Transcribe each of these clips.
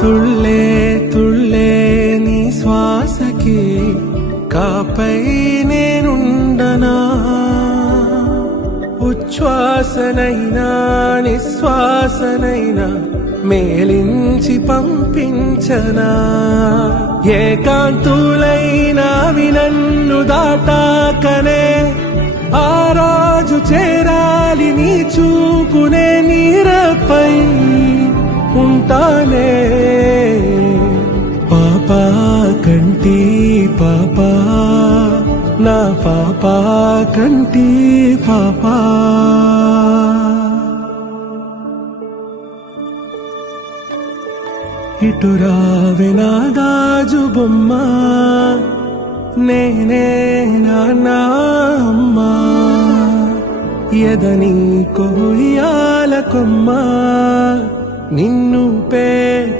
తుళ్ళే తుళ్ళే నీ శ్వాసకి కాపై నేనుండనా ఉచ్ఛ్వాసనైనా నిశ్వాసనైనా మేలించి పంపించనా ఏకాంతులైనా నన్ను దాటాకనే ఆ రోజు చేరాలి నీ చూపునే నీరపై ఉంటానే పాపా కంటి పాపా నా పాపా కంటి పాపా ఇటురావే నా గాజు బొమ్మ నేనే నాన్న అమ్మా ఎదని కొయ్యాల కొమ్మ నిన్ను పే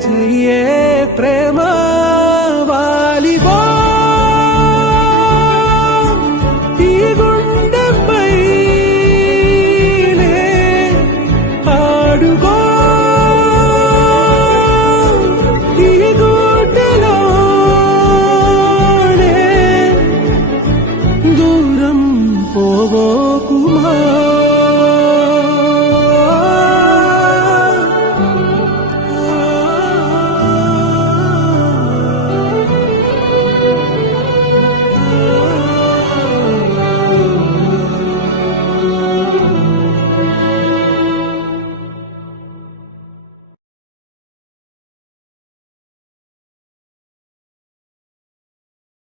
చెయ్యే ప్రేమ వాలిబో